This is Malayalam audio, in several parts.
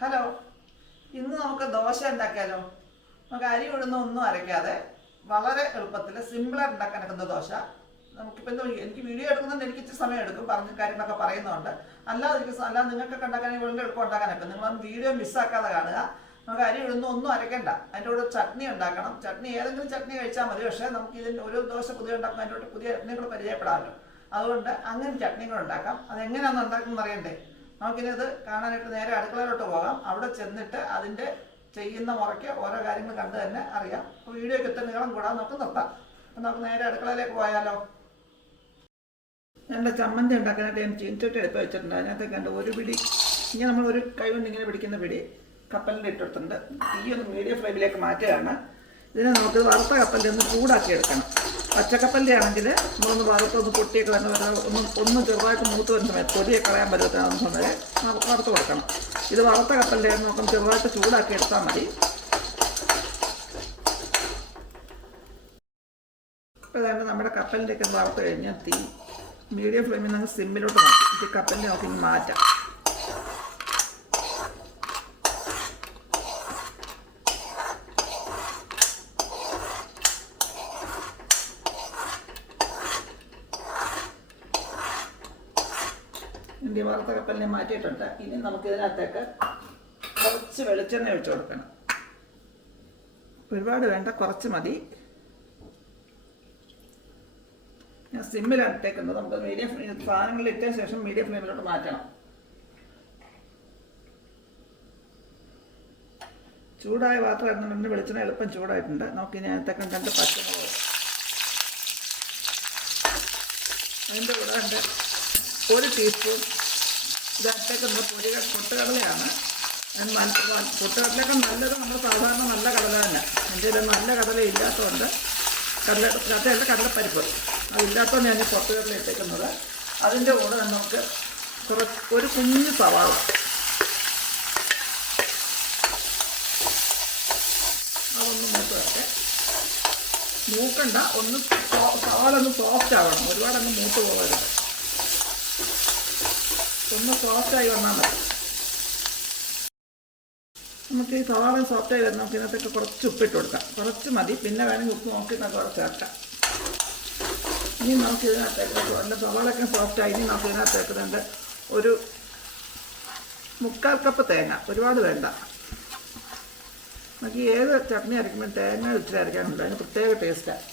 ഹലോ, ഇന്ന് നമുക്ക് ദോശ ഉണ്ടാക്കിയാലോ? നമുക്ക് അരി ഒന്നും അരയ്ക്കാതെ വളരെ എളുപ്പത്തിൽ സിമ്പിളായിട്ട് ഉണ്ടാക്കാൻ എടുക്കുന്ന ദോശ. നമുക്കിപ്പോൾ എന്തോ എനിക്ക് വീഡിയോ എടുക്കുന്നുണ്ട്, എനിക്ക് ഇച്ചിരി സമയം എടുക്കും, പറഞ്ഞ കാര്യങ്ങളൊക്കെ പറയുന്നുണ്ട്. അല്ലാതെ നിങ്ങൾക്കൊക്കെ ഉണ്ടാക്കാൻ വളരെ എളുപ്പം ഉണ്ടാക്കാനൊക്കെ നിങ്ങളൊന്ന് വീഡിയോ മിസ്സാക്കാതെ കാണുക. നമുക്ക് അരി ഒന്നും അരയ്ക്കണ്ട. അതിൻ്റെ കൂടെ ചട്നി ഉണ്ടാക്കണം. ചട്നി ഏതെങ്കിലും ചട്നി കഴിച്ചാൽ മതി. പക്ഷേ നമുക്ക് ഇതിൻ്റെ ഒരു ദോശ പുതിയ ഉണ്ടാക്കുമ്പോൾ അതിൻ്റെ കൂടെ പുതിയ ചട്നികൾ പരിചയപ്പെടാമല്ലോ. അതുകൊണ്ട് അങ്ങനെ ചട്നികൾ ഉണ്ടാക്കാം. അതെങ്ങനെയാണെന്ന് ഉണ്ടാക്കുന്നത് അറിയണ്ടേ? നമുക്കിത് കാണാനായിട്ട് നേരെ അടുക്കളയിലോട്ട് പോകാം. അവിടെ ചെന്നിട്ട് അതിൻ്റെ ചെയ്യുന്ന മുറയ്ക്ക് ഓരോ കാര്യങ്ങൾ കണ്ട് തന്നെ അറിയാം. അപ്പോൾ വീഡിയോയ്ക്ക് എത്ര നീളം കൂടാൻ നമുക്ക് നിർത്താം. അപ്പം നമുക്ക് നേരെ അടുക്കളയിലേക്ക് പോയാലോ? എൻ്റെ ചമ്മന്തി ഉണ്ടാക്കാനായിട്ട് ഞാൻ ചീനിച്ചട്ടി എടുത്ത് വെച്ചിട്ടുണ്ട്. അതിനകത്ത് കണ്ട് ഒരു പിടി ഇങ്ങനെ നമ്മൾ ഒരു കൈ കൊണ്ട് ഇങ്ങനെ പിടിക്കുന്ന പിടി കപ്പലിൻ്റെ ഇട്ടിട്ടുണ്ട്. തീ ഒന്ന് മീഡിയം ഫ്ലെയിമിലേക്ക് മാറ്റുകയാണ്. ഇതിനെ നമുക്ക് വറുത്ത കപ്പലിൻ്റെ ഒന്ന് ചൂടാക്കി എടുക്കണം. പച്ചക്കപ്പലിൻ്റെ ആണെങ്കിൽ നമ്മളൊന്ന് വറുത്തൊന്ന് പൊട്ടിയൊക്കെ ഒന്ന് ചെറുതായിട്ട് മൂത്ത് വരുന്ന സമയത്ത് പൊടിയെ കളയാൻ പറ്റുന്ന സമയത്ത് വറുത്ത് കൊടുക്കണം. ഇത് വറുത്ത കപ്പലിൻ്റെ നോക്കാം ചെറുതായിട്ട് ചൂടാക്കി എടുത്താൽ മതി. ഇപ്പോൾ ഏതാണ്ട് നമ്മുടെ കപ്പലിൻ്റെയൊക്കെ വറുത്ത് കഴിഞ്ഞാൽ തീ മീഡിയം ഫ്ലെയിമിൽ നിന്ന് സിമ്മിലോട്ട് മാറ്റി ഇത് കപ്പലിൻ്റെ നോക്കി മാറ്റാം. ഇതിൻ്റെ വറുത്ത കപ്പലിനെ മാറ്റിയിട്ടുണ്ട്. ഇനി നമുക്കിതിനകത്തേക്ക് കുറച്ച് വെളിച്ചെണ്ണ ഒഴിച്ചു കൊടുക്കണം. ഒരുപാട് വേണ്ട, കുറച്ച് മതി. ഞാൻ സിമ്മിലാണ് ഇട്ടേക്കുന്നത്. നമുക്ക് മീഡിയം സാധനങ്ങളിൽ ഇട്ടതിന് ശേഷം മീഡിയം ഫ്ലെയിമിലോട്ട് മാറ്റണം. ചൂടായ പാത്രം ആയിരുന്നുണ്ടെങ്കിൽ വെളിച്ചെണ്ണ എളുപ്പം ചൂടായിട്ടുണ്ട്. നമുക്കിനി അതിനകത്തേക്ക് 2 പച്ചമുളക്, അതിൻ്റെ കൂടെ 1 ടീസ്പൂൺ ഇതിനകത്തേക്ക് പൊട്ടുകടലയാണ്. പൊട്ടുകടലയൊക്കെ നല്ലത് നമ്മൾ സാധാരണ നല്ല കടല തന്നെ. എൻ്റെ കയ്യിൽ നല്ല കടല ഇല്ലാത്തതുകൊണ്ട് കടലപ്പരിപ്പ് അതില്ലാത്തതുകൊണ്ട് ഞാൻ പൊട്ടുകടല ഇട്ടേക്കുന്നത്. അതിൻ്റെ കൂടെ നമുക്ക് ഒരു കുഞ്ഞ് സവാള, അതൊന്ന് മൂത്ത് മൂക്കണ്ട, സവാള ഒന്ന് സോഫ്റ്റ് ആവണം. ഒരുപാടങ്ങ് മൂത്ത് പോകരുത്. ഒന്ന് സോഫ്റ്റായി വന്നാൽ മതി. നമുക്ക് ഈ സവാള സോഫ്റ്റായി വരുന്ന നമുക്ക് ഇതിനകത്തൊക്കെ കുറച്ച് ഉപ്പിട്ട് കൊടുക്കാം. കുറച്ച് മതി, പിന്നെ വേണമെങ്കിൽ ഉപ്പ് നോക്കി നമുക്ക് അവിടെ ചേർക്കാം. ഇനി നമുക്ക് ഇതിനകത്തേക്ക് നല്ല സവാളയൊക്കെ സോഫ്റ്റായി. ഇനി നമുക്ക് ഇതിനകത്തേക്കുന്നുണ്ട് ഒരു 3/4 കപ്പ് തേങ്ങ. ഒരുപാട് വേണ്ട. നമുക്ക് ഏത് ചട്നി അരയ്ക്കുമ്പോൾ തേങ്ങ ഇച്ചിരി അരയ്ക്കാനുണ്ട്. അതിന് പ്രത്യേക ടേസ്റ്റാണ്.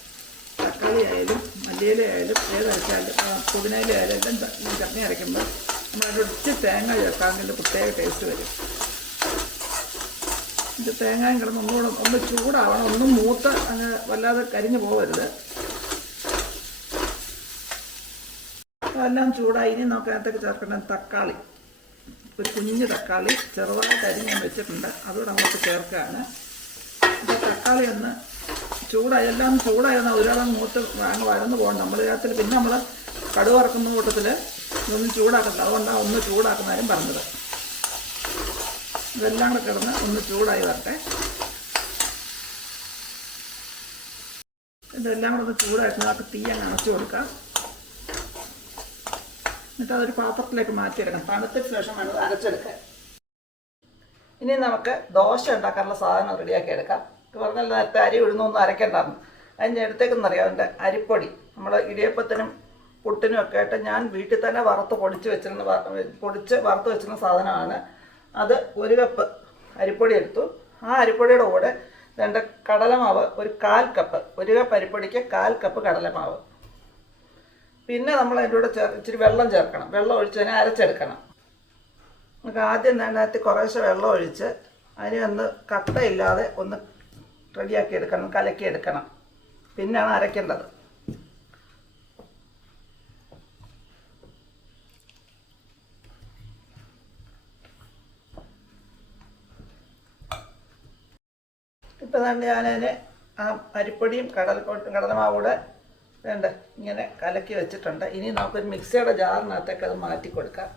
തക്കാളി ആയാലും മല്ലിയില ആയാലും ഏതരച്ചാലും പുതിനയില ആയാലും എല്ലാം ചട്നി അരയ്ക്കുമ്പോൾ നമ്മൾ ഇച്ചിരി തേങ്ങ ചേർക്കാമെങ്കിൽ പ്രത്യേക ടേസ്റ്റ് വരും. ഇത് തേങ്ങയും കിടന്ന് ഒന്ന് ചൂടാവണം. ഒന്നും മൂത്ത് അങ്ങ് വല്ലാതെ കരിഞ്ഞു പോകരുത്. എല്ലാം ചൂടായി. ഇനി നമുക്ക് അതിനകത്തേക്ക് ചേർക്കേണ്ട തക്കാളി, ഒരു കുഞ്ഞ് തക്കാളി ചെറുതായിട്ട് അരിഞ്ഞ് വെച്ചിട്ടുണ്ട്. അതുകൂടെ അങ്ങോട്ട് ചേർക്കുകയാണ്. അപ്പോൾ തക്കാളി ഒന്ന് ചൂടായി, എല്ലാം ചൂടായി വന്നാൽ ഒരാളെ മൂത്ത് വഴന്ന് പോകണം. നമ്മൾ ഇതിനകത്തിൽ പിന്നെ നമ്മൾ കടുക് വറക്കുന്ന കൂട്ടത്തിൽ ഇതൊന്നും ചൂടാക്കണ്ട. അതുകൊണ്ടാണ് ഒന്ന് ചൂടാക്കുന്നവരും പറഞ്ഞത്. ഇതെല്ലാം കൂടെ കിടന്ന് ഒന്ന് ചൂടായി വരട്ടെ. ഇതെല്ലാം കൂടെ ഒന്ന് ചൂടായിട്ട് നമുക്ക് തീ അങ്ങ് അണച്ചു കൊടുക്കാം. എന്നിട്ട് അതൊരു പാത്രത്തിലേക്ക് മാറ്റിയെടുക്കണം. തണുത്തതിന് ശേഷം വേണം അരച്ചെടുക്കാൻ. ഇനി നമുക്ക് ദോശ ഉണ്ടാക്കാനുള്ള സാധനം റെഡിയാക്കി എടുക്കാം. പറഞ്ഞാൽ നേരത്തെ അരി ഉഴുന്നൊന്നും അരയ്ക്കേണ്ടായിരുന്നു. അതിന് എടുത്തേക്കെന്നറിയാം അതിൻ്റെ അരിപ്പൊടി. നമ്മൾ ഇടിയപ്പത്തിനും പുട്ടിനും ഒക്കെ ആയിട്ട് ഞാൻ വീട്ടിൽ തന്നെ വറുത്ത് വറുത്ത് വെച്ചിരുന്ന സാധനമാണ് അത്. 1 കപ്പ് അരിപ്പൊടി എടുത്തു. ആ അരിപ്പൊടിയുടെ കൂടെ 2 കടലമാവ്, ഒരു 1/4 കപ്പ്. 1 കപ്പ് അരിപ്പൊടിക്ക് 1/4 കപ്പ് കടലമാവ്. പിന്നെ നമ്മൾ അതിൻ്റെ കൂടെ ഇച്ചിരി വെള്ളം ചേർക്കണം. വെള്ളം ഒഴിച്ച് അതിനെ അരച്ചെടുക്കണം. നമുക്ക് ആദ്യം അതിനകത്ത് കുറേശ്ശെ വെള്ളം ഒഴിച്ച് അതിനെ ഒന്ന് കട്ടയില്ലാതെ ഒന്ന് റെഡിയാക്കി എടുക്കണം, കലക്കിയെടുക്കണം. പിന്നെയാണ് അരയ്ക്കേണ്ടത്. ഇപ്പം തന്നെ ഞാനതിന് ആ അരിപ്പൊടിയും കടലമാവൂടെ ഇങ്ങനെ കലക്കി വെച്ചിട്ടുണ്ട്. ഇനി നമുക്കൊരു മിക്സിയുടെ ജാറിനകത്തേക്ക് അത് മാറ്റി കൊടുക്കാം.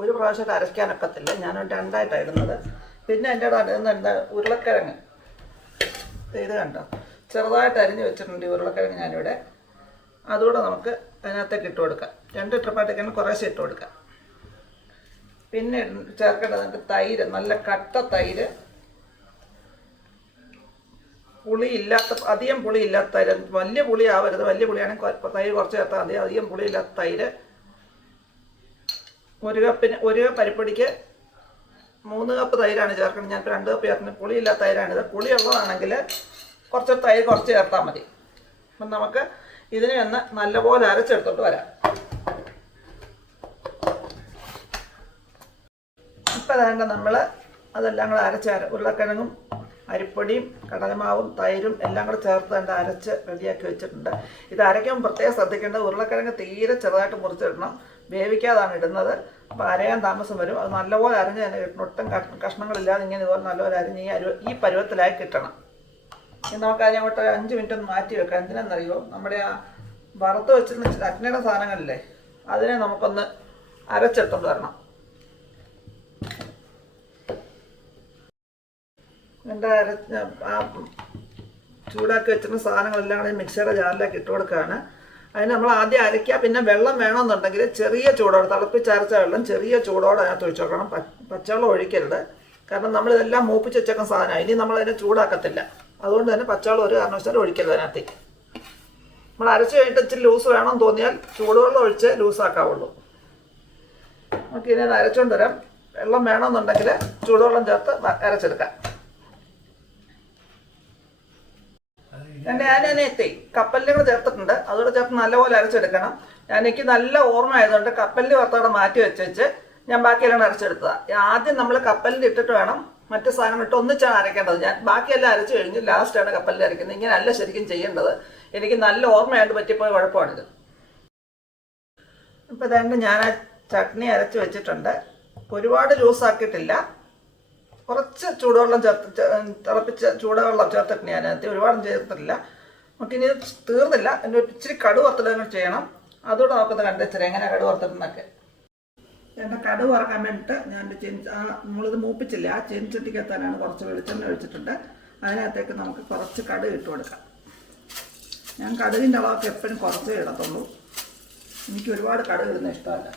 ഒരു പ്രാവശ്യം അരയ്ക്കാനൊക്കത്തില്ല. ഞാൻ 2ആയിട്ടാണ് ഇടുന്നത്. പിന്നെ എൻ്റെ ഇടുന്നുണ്ട് ഉരുളക്കിഴങ്ങ്. ഇത് കണ്ടോ, ചെറുതായിട്ട് അരിഞ്ഞ് വെച്ചിട്ടുണ്ട് ഈ ഉരുളക്കിഴങ്ങ് ഞാനിവിടെ. അതുകൂടെ നമുക്ക് അതിനകത്തേക്ക് ഇട്ട് കൊടുക്കാം. 2 ട്രിപ്പായിട്ടൊക്കെയാണ് കുറേശ്ശെ ഇട്ട് കൊടുക്കാം. പിന്നെ ചേർക്കേണ്ടതുണ്ട് തൈര്, നല്ല കട്ട തൈര്, പുളിയില്ലാത്ത, അധികം പുളിയില്ലാത്ത തൈര്, വലിയ പുളിയാവരുത്. വലിയ പുളിയാണെങ്കിൽ തൈര് കുറച്ച് ചേർത്താൽ മതി. അധികം പുളിയില്ലാത്ത തൈര്. 1 കപ്പ് അരിപ്പൊടിക്ക് 3 കപ്പ് തൈരാണ് ചേർക്കുന്നത്. ഞാൻ 2 കപ്പ് ചേർക്കുന്നത്. പുളിയില്ലാത്ത തൈരാണിത്. പുളിയുള്ളതാണെങ്കിൽ കുറച്ച് തൈര് കുറച്ച് ചേർത്താൽ മതി. അപ്പം നമുക്ക് ഇതിനെ ഒന്ന് നല്ലപോലെ അരച്ചെടുത്തോണ്ട് വരാം. ഇപ്പം വേണ്ട നമ്മൾ അതെല്ലാം കൂടെ ഉരുളക്കിഴങ്ങും അരിപ്പൊടിയും കടലമാവും തൈരും എല്ലാം കൂടെ ചേർത്ത് കണ്ട് അരച്ച് റെഡിയാക്കി വെച്ചിട്ടുണ്ട്. ഇത് അരയ്ക്കുമ്പോൾ പ്രത്യേകം ശ്രദ്ധിക്കേണ്ടത് ഉരുളക്കിഴങ്ങ് തീരെ ചെറുതായിട്ട് മുറിച്ചിടണം. വേവിക്കാതാണ് ഇടുന്നത്. അപ്പോൾ അരയാൻ താമസം വരും. അത് നല്ലപോലെ അരിഞ്ഞ് തന്നെ കിട്ടണം. ഒട്ടും കഷ്ണങ്ങളില്ലാതെ ഇങ്ങനെ ഇതുപോലെ നല്ലപോലെ അരിഞ്ഞ് ഈ പരുവത്തിലായി കിട്ടണം. ഇനി നമുക്ക് അതിനോട്ട് 5 മിനിറ്റ് ഒന്ന് മാറ്റി വെക്കാം. എന്തിനാണെന്നറിയോ, നമ്മുടെ ആ വറുത്ത് വെച്ചിരുന്ന ചട്നിയുടെ സാധനങ്ങളില്ലേ, അതിനെ നമുക്കൊന്ന് അരച്ചെടുത്തോണ്ട് വരണം. എൻ്റെ ആ ചൂടാക്കി വെച്ചിരുന്ന സാധനങ്ങളെല്ലാം കൂടെ മിക്സിയുടെ ജാറിലേക്ക് ഇട്ട് കൊടുക്കുകയാണ്. അതിന് നമ്മൾ ആദ്യം അരയ്ക്കുക. പിന്നെ വെള്ളം വേണമെന്നുണ്ടെങ്കിൽ ചെറിയ ചൂടോടെ, തിളപ്പിച്ചരച്ച വെള്ളം ചെറിയ ചൂടോടെ അതിനകത്ത് ഒഴിച്ച് വെക്കണം. പച്ചവെള്ളം ഒഴിക്കരുത്. കാരണം നമ്മളിതെല്ലാം മൂപ്പിച്ച് വെച്ചേക്കുന്ന സാധനമാണ്. ഇനി നമ്മളതിനെ ചൂടാക്കത്തില്ല. അതുകൊണ്ട് തന്നെ പച്ചവെള്ളം ഒരു കാരണവശാലും ഒഴിക്കരുത് അതിനകത്തേക്ക്. നമ്മൾ അരച്ച് കഴിഞ്ഞിട്ട് ഇച്ചിരി ലൂസ് വേണമെന്ന് തോന്നിയാൽ ചൂടുവെള്ളം ഒഴിച്ച് ലൂസാക്കാവുള്ളൂ. നമുക്ക് ഇനി അരച്ചുകൊണ്ട് വരാം. വെള്ളം വേണമെന്നുണ്ടെങ്കിൽ ചൂടുവെള്ളം ചേർത്ത് അരച്ചെടുക്കാം. ഞാൻ കപ്പലിൻ്റെ കൂടെ ചേർത്തിട്ടുണ്ട്. അതുകൂടെ ചേർത്ത് നല്ലപോലെ അരച്ചെടുക്കണം. എനിക്ക് നല്ല ഓർമ്മ ആയതുകൊണ്ട് കപ്പലിൻ്റെ വറുത്തോടെ മാറ്റി വെച്ച് ഞാൻ ബാക്കിയെല്ലാം അരച്ചെടുത്തതാണ്. ആദ്യം നമ്മൾ കപ്പലിൽ ഇട്ടിട്ട് വേണം മറ്റു സാധനം ഇട്ട് ഒന്നിച്ചാണ് അരയ്ക്കേണ്ടത്. ഞാൻ ബാക്കിയെല്ലാം അരച്ച് കഴിഞ്ഞ് ലാസ്റ്റാണ് കപ്പലിൽ അരയ്ക്കുന്നത്. ഇങ്ങനെയല്ല ശരിക്കും ചെയ്യേണ്ടത്. എനിക്ക് നല്ല ഓർമ്മയായിട്ട് പറ്റിപ്പോയ കുഴപ്പമാണിത്. ഇപ്പോൾ ഇതാണ്ട് ഞാൻ ആ ചട്നി അരച്ച് വെച്ചിട്ടുണ്ട്. ഒരുപാട് ലൂസാക്കിയിട്ടില്ല. കുറച്ച് ചൂടുവെള്ളം തിളപ്പിച്ച ചൂടുവെള്ളം ചേർത്തിട്ടുണ്ട് ഞാനകത്ത്. ഒരുപാടും ചേർത്തിട്ടില്ല. നമുക്കിനി തീർന്നില്ല. എൻ്റെ ഇച്ചിരി കടുക് വറുത്തിട്ട് ചെയ്യണം. അതുകൂടെ നമുക്കൊന്ന് കണ്ടുവെച്ചത് എങ്ങനെ കടുക് വറുത്തിട്ടുന്നൊക്കെ. എൻ്റെ കടുക് വറക്കാൻ വേണ്ടിയിട്ട് ഞാൻ നമ്മളിത് മൂപ്പിച്ചില്ല. ആ ചെഞ്ചട്ടിക്കെത്താനാണ് കുറച്ച് വെളിച്ചെണ്ണ ഒഴിച്ചിട്ടുണ്ട്. അതിനകത്തേക്ക് നമുക്ക് കുറച്ച് കടുക് ഇട്ട് കൊടുക്കാം. ഞാൻ കടുകിൻ്റെ അളവൊക്കെ എപ്പോഴും കുറച്ചേ ഇടത്തുള്ളൂ. എനിക്ക് ഒരുപാട് കടുക് ഇടുന്ന ഇഷ്ടമല്ല.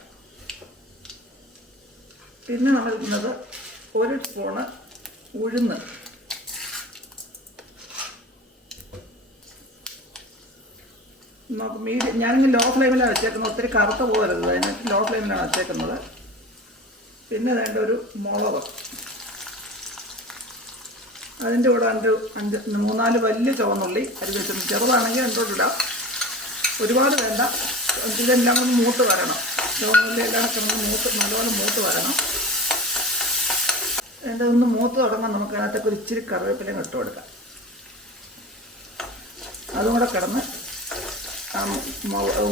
പിന്നെ നമ്മൾ ഇടുന്നത് 1 സ്പൂണ് ഉഴുന്ന്. നമുക്ക് ഞാനിങ്ങനെ ലോ ഫ്ലെയിമിലാണ് വെച്ചേക്കുന്നത്. ഒത്തിരി കറുത്ത പോകരുത്. അതിനകത്ത് ലോ ഫ്ലെയിമിലാണ് വെച്ചേക്കുന്നത്. പിന്നെ വേണ്ട ഒരു മുളക്. അതിൻ്റെ കൂടെ 3-4 വലിയ ചുവന്നുള്ളി അരിഞ്ഞ് വെച്ചിട്ടുണ്ട്. ചെറുതാണെങ്കിൽ രണ്ടോട്ടിടാം. ഒരുപാട് വേണ്ട. ഇതെല്ലാം ഒന്ന് മൂത്ത് വരണം. ചുവന്നുള്ളി എല്ലാം നല്ലപോലെ മൂത്ത് വരണം. അതിൻ്റെ ഒന്ന് മൂത്ത് തുടങ്ങാൻ നമുക്ക് അതിനകത്തേക്ക് ഒരു ഇച്ചിരി കറിവേപ്പിലയും ഇട്ട് കൊടുക്കാം. അതും കൂടെ കിടന്ന്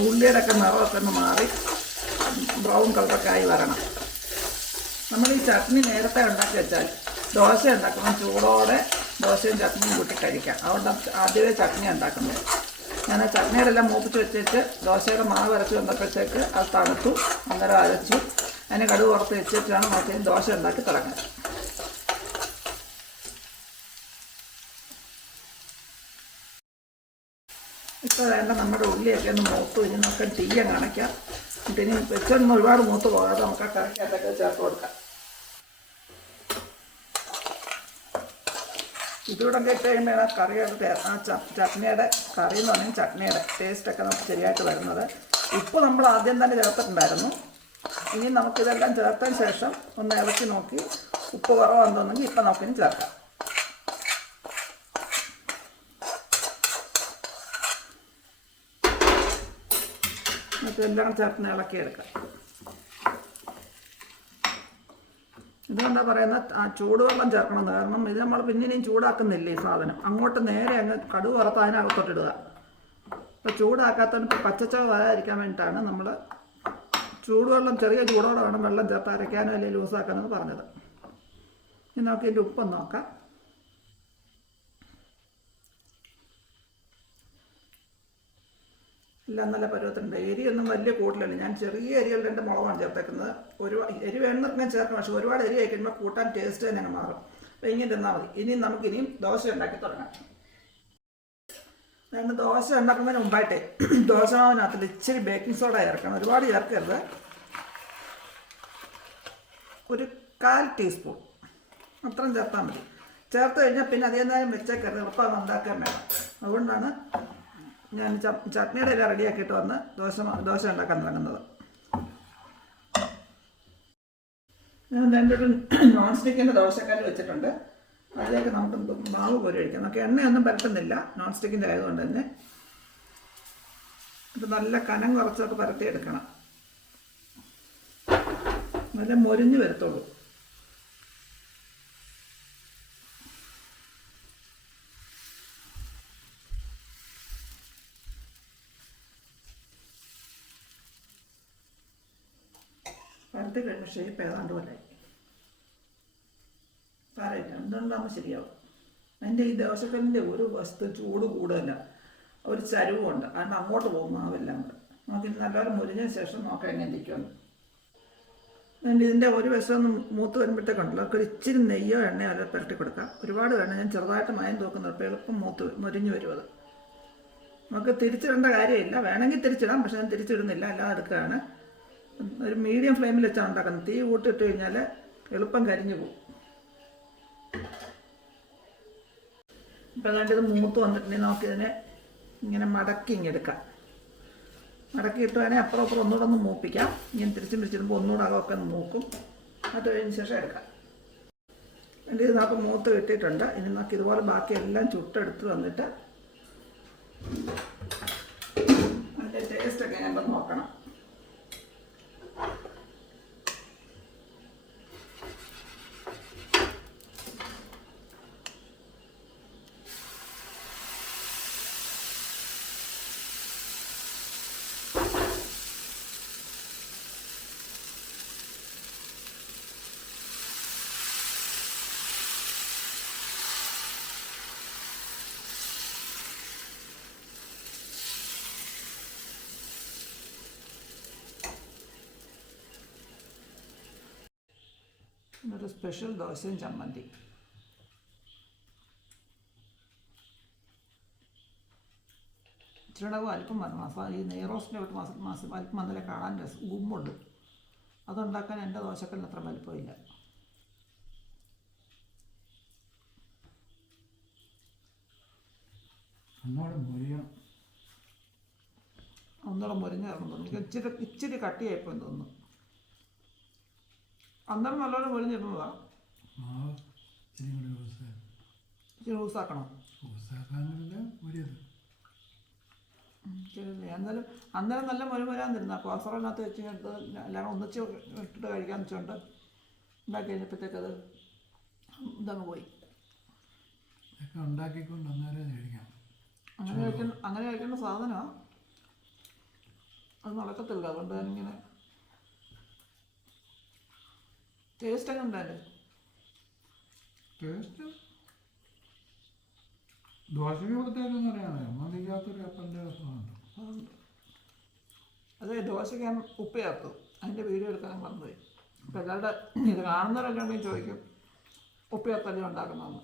ഉള്ളിയുടെ ഒക്കെ നിറമൊക്കെ ഒന്ന് മാറി ബ്രൗൺ കളറൊക്കെ ആയി വരണം. നമ്മൾ ഈ ചട്നി നേരത്തെ ഉണ്ടാക്കി വെച്ചാൽ ദോശ ഉണ്ടാക്കുമ്പോൾ ചൂടോടെ ദോശയും ചട്നിയും കൂട്ടി കഴിക്കാം. അതുകൊണ്ട് ആദ്യമേ ചട്നി ഉണ്ടാക്കുന്നത്. ഞാൻ ആ ചട്നിയുടെ എല്ലാം മൂപ്പിച്ച് വെച്ചിട്ട് ദോശയുടെ മാവ് അരച്ച് വന്നപ്പോഴത്തേക്ക് അത് തണുത്തു. അന്നേരം അരച്ചു. അതിന് കടുക് പുറത്ത് വെച്ചിട്ടാണ് നമുക്ക് ദോശ ഉണ്ടാക്കി തുടങ്ങുന്നത്. ഇപ്പോൾ വേണ്ട നമ്മുടെ ഉള്ളിയൊക്കെ ഒന്ന് മൂത്ത്. ഇനി നമുക്ക് തീ അങ്ങ് അണയ്ക്കാം. പിന്നെ വെച്ചൊന്നും ഒരുപാട് മൂത്ത് പോകാതെ നമുക്ക് ആ കറിക്കകത്തൊക്കെ ചേർത്ത് കൊടുക്കാം. ഇതുകൂടെ ഇട്ട് കഴിയുമ്പോൾ ആ കറിയുടെ ആ ചട്നിയുടെ കറി എന്ന് പറഞ്ഞാൽ ചട്നിയുടെ ടേസ്റ്റൊക്കെ നമുക്ക് ശരിയായിട്ട് വരുന്നത്. ഉപ്പ് നമ്മൾ ആദ്യം തന്നെ ചേർത്തിട്ടുണ്ടായിരുന്നു. ഇനി നമുക്കിതെല്ലാം ചേർത്തതിന് ശേഷം ഒന്ന് ഇളക്കി നോക്കി ഉപ്പ് കുറവാണെന്നുണ്ടെങ്കിൽ ഇപ്പം നമുക്കിനി ചേർക്കാം. എല്ലാം ചേർത്ത് ഇളക്കിയെടുക്കാം. ഇതുകൊണ്ടാണ് പറയുന്നത് ആ ചൂടുവെള്ളം ചേർക്കണമെന്ന്. കാരണം ഇത് നമ്മൾ പിന്നെയും ചൂടാക്കുന്നില്ല. ഈ സാധനം അങ്ങോട്ട് നേരെ അങ്ങ് കടുക് വറുത്ത് അതിനകത്തോട്ടിടുക. അപ്പോൾ ചൂടാക്കാത്തതിന് ഇപ്പോൾ പച്ചച്ചവ വരാതിരിക്കാൻ വേണ്ടിയിട്ടാണ് നമ്മൾ ചൂടുവെള്ളം ചെറിയ ചൂടോടെ വേണം വെള്ളം ചേർത്ത് അരയ്ക്കാനോ അല്ലെങ്കിൽ ലൂസാക്കാനോ പറഞ്ഞത്. ഇനി നമുക്ക് ഇതിൻ്റെ ഉപ്പൊന്ന് നോക്കാം. എല്ലാം നല്ല പരുവത്തിനുണ്ട്. എരിയൊന്നും വലിയ കൂടുതലല്ല. ഞാൻ ചെറിയ അരികൾ 2 മുളകാണ് ചേർത്തേക്കുന്നത്. എരി വേണമെന്നൊക്കെ ഞാൻ ചേർക്കണം. പക്ഷേ ഒരുപാട് എരി കഴിക്കുമ്പോൾ കൂട്ടാൻ ടേസ്റ്റ് തന്നെ അങ്ങ് മാറും. അപ്പോൾ ഇങ്ങനെ തിന്നാൽ മതി. ഇനിയും നമുക്കിനിയും ദോശ ഉണ്ടാക്കി തുടങ്ങാം. രണ്ട് ദോശ ഉണ്ടാക്കുന്നതിന് മുമ്പായിട്ടേ ദോശ മാവിനകത്തിൽ ഇച്ചിരി ബേക്കിംഗ് സോഡ ചേർക്കണം, ഒരുപാട് ചേർക്കരുത്. ഒരു 1/4 ടീസ്പൂൺ അത്രയും ചേർത്താൽ മതി. ചേർത്ത് കഴിഞ്ഞാൽ പിന്നെ അതേ നേരം വെച്ചേക്കരുത്, എളുപ്പം ഉണ്ടാക്കാൻ വേണം. അതുകൊണ്ടാണ് ഞാൻ ചട്നിയുടെ എല്ലാം റെഡിയാക്കിയിട്ട് വന്ന് ദോശ ഉണ്ടാക്കാൻ തുടങ്ങുന്നത്. ഞാൻ രണ്ടൊരു നോൺ സ്റ്റിക്കിൻ്റെ ദോശക്കല്ല് വെച്ചിട്ടുണ്ട്. അതിലേക്ക് നമുക്ക് മാവ് കോരി ഒഴിക്കാം. നമുക്ക് എണ്ണയൊന്നും പരട്ടുന്നില്ല, നോൺ സ്റ്റിക്കിൻ്റെ ആയതുകൊണ്ട് തന്നെ. ഇത് നല്ല കനം കുറച്ചൊക്കെ പരത്തിയെടുക്കണം, നല്ല മൊരിഞ്ഞ് വരത്തുള്ളൂ. പരത്തി കഴിയുമ്പോൾ ഷേപ്പ് ഏതാണ്ട് പോലെ സാരമില്ല, എന്തുണ്ടാകുമ്പോൾ ശരിയാവും. അതിൻ്റെ ഈ ദോശക്കല്ലിൻ്റെ ഒരു വസ്തു ചൂട് കൂടുതലല്ല, ഒരു ചരുവുണ്ട്, കാരണം അങ്ങോട്ട് പോകും മാവെല്ലാം കൂടെ. നമുക്കിത് നല്ലപോലെ മുരിഞ്ഞതിന് ശേഷം നോക്കാം എങ്ങനെ ഇരിക്കുമെന്ന്. അതിൻ്റെ ഇതിൻ്റെ ഒരു വശം ഒന്ന് മൂത്ത് വരുമ്പോഴത്തേക്കുണ്ടല്ലോ നമുക്ക് ഇച്ചിരി നെയ്യോ എണ്ണയോ അല്ല പുരട്ടി കൊടുക്കാം. ഒരുപാട് വേണം, ഞാൻ ചെറുതായിട്ട് മയം തൂക്കുന്നത്, അപ്പോൾ എളുപ്പം മുരിഞ്ഞ് വരും. അത് നമുക്ക് തിരിച്ചിടേണ്ട കാര്യമില്ല, വേണമെങ്കിൽ തിരിച്ചിടാം, പക്ഷെ ഞാൻ തിരിച്ചിടുന്നില്ല, അല്ലാതെ എടുക്കുകയാണ്. ഒരു മീഡിയം ഫ്ലെയിമിൽ വെച്ചാണ് ഉണ്ടാക്കുന്നത്. തീ കൂട്ടിയിട്ട് കഴിഞ്ഞാൽ എളുപ്പം കരിഞ്ഞു പോകും. ഇപ്പോൾ അതുകൊണ്ട് ഇത് മൂത്ത് വന്നിട്ടുണ്ടെങ്കിൽ നമുക്കിതിനെ ഇങ്ങനെ മടക്കി ഇങ്ങെടുക്കാം. മടക്കി ഇട്ടുവാണെങ്കിൽ അപ്പുറം അപ്പുറം ഒന്നുകൂടെ ഒന്ന് മൂപ്പിക്കാം. ഇങ്ങനെ തിരിച്ചും പിടിച്ചിടുമ്പോൾ ഒന്നുകൂടെ അകമൊക്കെ ഒന്ന് മൂക്കും. അത് കഴിഞ്ഞ ശേഷം എടുക്കാം. എൻ്റെ ഇത് നമുക്ക് മൂത്ത് കിട്ടിയിട്ടുണ്ട്. ഇനി നമുക്ക് ഇതുപോലെ ബാക്കിയെല്ലാം ചുട്ടെടുത്ത് വന്നിട്ട് അതിൻ്റെ ടേസ്റ്റൊക്കെ ഞാൻ നോക്കണം. ഒരു സ്പെഷ്യൽ ദോശയും ചമ്മന്തി. ഇച്ചിരി വലിപ്പം വരണം. ഈ നെയ്റോസ്റ്റിൻ്റെ ഒരു വലിപ്പം വന്നാലേ കാണാൻ ഗുമ്മുണ്ട്. അതുണ്ടാക്കാൻ എൻ്റെ ദോശക്കല്ലിന് അത്ര വലിപ്പമില്ല. ഒന്നുകൂടെ മുരിഞ്ഞിറങ്ങുന്നു. എനിക്ക് ഇച്ചിരി കട്ടിയായിപ്പോൾ തോന്നുന്നു. അന്നേരം നല്ലോണം മുരിഞ്ഞിരുന്നതാണ്. ഇച്ചിരി ലൂസാക്കണം. എന്നാലും അന്നേരം നല്ല മുരുമുരാന്നിരുന്ന കോസറിനകത്ത് വെച്ച് എടുത്ത് എല്ലാവരും ഒന്നിച്ച് ഇട്ടിട്ട് കഴിക്കാമെന്ന് വെച്ചുകൊണ്ട് ഉണ്ടാക്കി കഴിഞ്ഞപ്പോഴത്തേക്കത് ഇതങ്ങ് പോയി. അങ്ങനെ കഴിക്കേണ്ട സാധനമാണ്. അത് നടക്കത്തില്ല. അതുകൊണ്ട് ഞാനിങ്ങനെ ടേസ്റ്റ് ഒക്കെ ഉണ്ടായിരുന്നു. ടേസ്റ്റ് ദോശയ്ക്ക് കൊടുത്താലെന്ന് അറിയാമോ, മതിക്കാത്തൊരു അപ്പൻ്റെ രസമുണ്ട്. അതെ, ദോശയ്ക്ക് ഞാൻ ഉപ്പ് ചേർത്തു. അതിൻ്റെ വീഡിയോ എടുക്കാൻ മറന്നുപോയി. അപ്പോൾ എല്ലാവരുടെ ഇത് കാണുന്നവരെല്ലാം ചോദിക്കും ഉപ്പ് ചേർത്തല്ലേ ഉണ്ടാക്കുന്നതെന്ന്.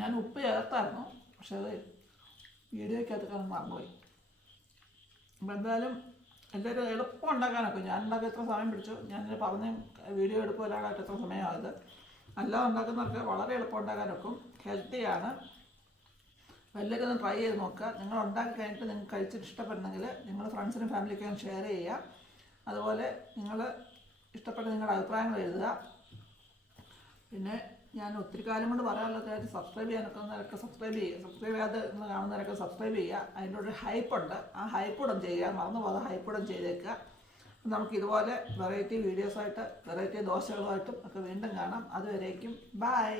ഞാൻ ഉപ്പ് ചേർത്തായിരുന്നു, പക്ഷെ അത് വീഡിയോയ്ക്കകത്ത് മറന്നുപോയി. അപ്പോൾ എന്തായാലും എല്ലാവരും എളുപ്പം ഉണ്ടാക്കാനൊക്കെ ഞാൻ ഉണ്ടാക്കി എത്ര സമയം പിടിച്ചു, ഞാൻ പറഞ്ഞ് വീഡിയോ എടുക്കുക ഒരാളായിട്ട് എത്ര സമയമായത്. അല്ലാതെ ഉണ്ടാക്കുന്നവർക്ക് വളരെ എളുപ്പം ഉണ്ടാക്കാനൊക്കും, ഹെൽത്തിയാണ്. എല്ലാവരും ഒന്ന് ട്രൈ ചെയ്ത് നോക്കുക. നിങ്ങൾ ഉണ്ടാക്കി കഴിഞ്ഞിട്ട് നിങ്ങൾക്ക് കഴിച്ചിട്ട് ഇഷ്ടപ്പെടണമെങ്കിൽ നിങ്ങൾ ഫ്രണ്ട്സിനും ഫാമിലിക്കും ഷെയർ ചെയ്യുക. അതുപോലെ നിങ്ങൾ ഇഷ്ടപ്പെട്ട നിങ്ങളുടെ അഭിപ്രായങ്ങൾ എഴുതുക. പിന്നെ ഞാൻ ഒത്തിരി കാലം കൊണ്ട് പറയാനുള്ള കാര്യം സബ്സ്ക്രൈബ് ചെയ്യാനൊക്കെ സബ്സ്ക്രൈബ് ചെയ്യുക. സബ്സ്ക്രൈബ് ചെയ്യാതെ ഇന്ന് കാണുന്നവരൊക്കെ സബ്സ്ക്രൈബ് ചെയ്യുക. അതിൻ്റെ ഒരു ഹൈപ്പുണ്ട്, ആ ഹൈപ്പുടം ചെയ്യുക. മറന്നു പോകാതെ ഹൈപ്പുടം ചെയ്തേക്കുക. നമുക്ക് ഇതുപോലെ വെറൈറ്റി വീഡിയോസായിട്ട് വെറൈറ്റി ദോശകളുമായിട്ടും ഒക്കെ വീണ്ടും കാണാം. അതുവരേക്കും ബൈ.